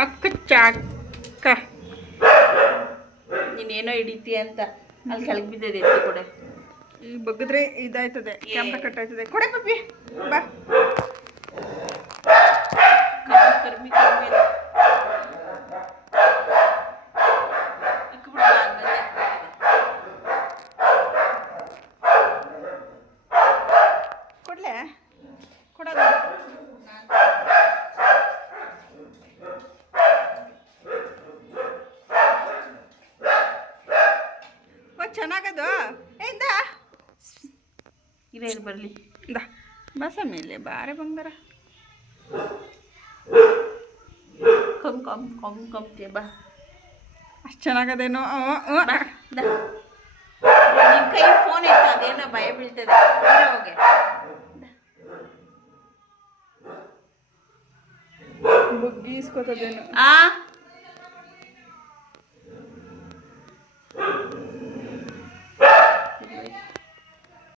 ಅಕ್ಕ ಚಾಕ ನೀನೇನೋ ಹಿಡಿತೀಯ ಅಂತ ಅಲ್ಲಿ ಕೆಳಗೆ ಬಿದ್ದಿದೆ ಎತ್ತಿ ಕೊಡೆ. ಈಗ ಬಗ್ಗಿದ್ರೆ ಇದಾಯ್ತದೆ, ಕ್ಯಾಮ್ರಾ ಕಟ್ ಆಯ್ತದೆ. ಕೊಡೆ ಪಪ್ಪಿ ಬಾ. ಕರ್ಮಿ ಕೊಡ್ಲೆ ಕೊಡೋದು. ಚೆನ್ನಾಗದು ಇಂದ ಇರೇನು ಬರಲಿ ಇಂದ ಬಸ ಮೇಲೆ ಬಾರೆ ಬಂಗಾರ ಕಂಬ್ತೀಯ ಬಾ. ಅಷ್ಟು ಚೆನ್ನಾಗದೇನೋ. ನಿನ್ನ ಕೈ ಫೋನ್ ಇತ್ತು, ಅದೇನೋ ಭಯ ಬೀಳ್ತದೆ. ಹೋಗೆ ಬುಗ್ಗಿಸ್ಕೋತದೇನು.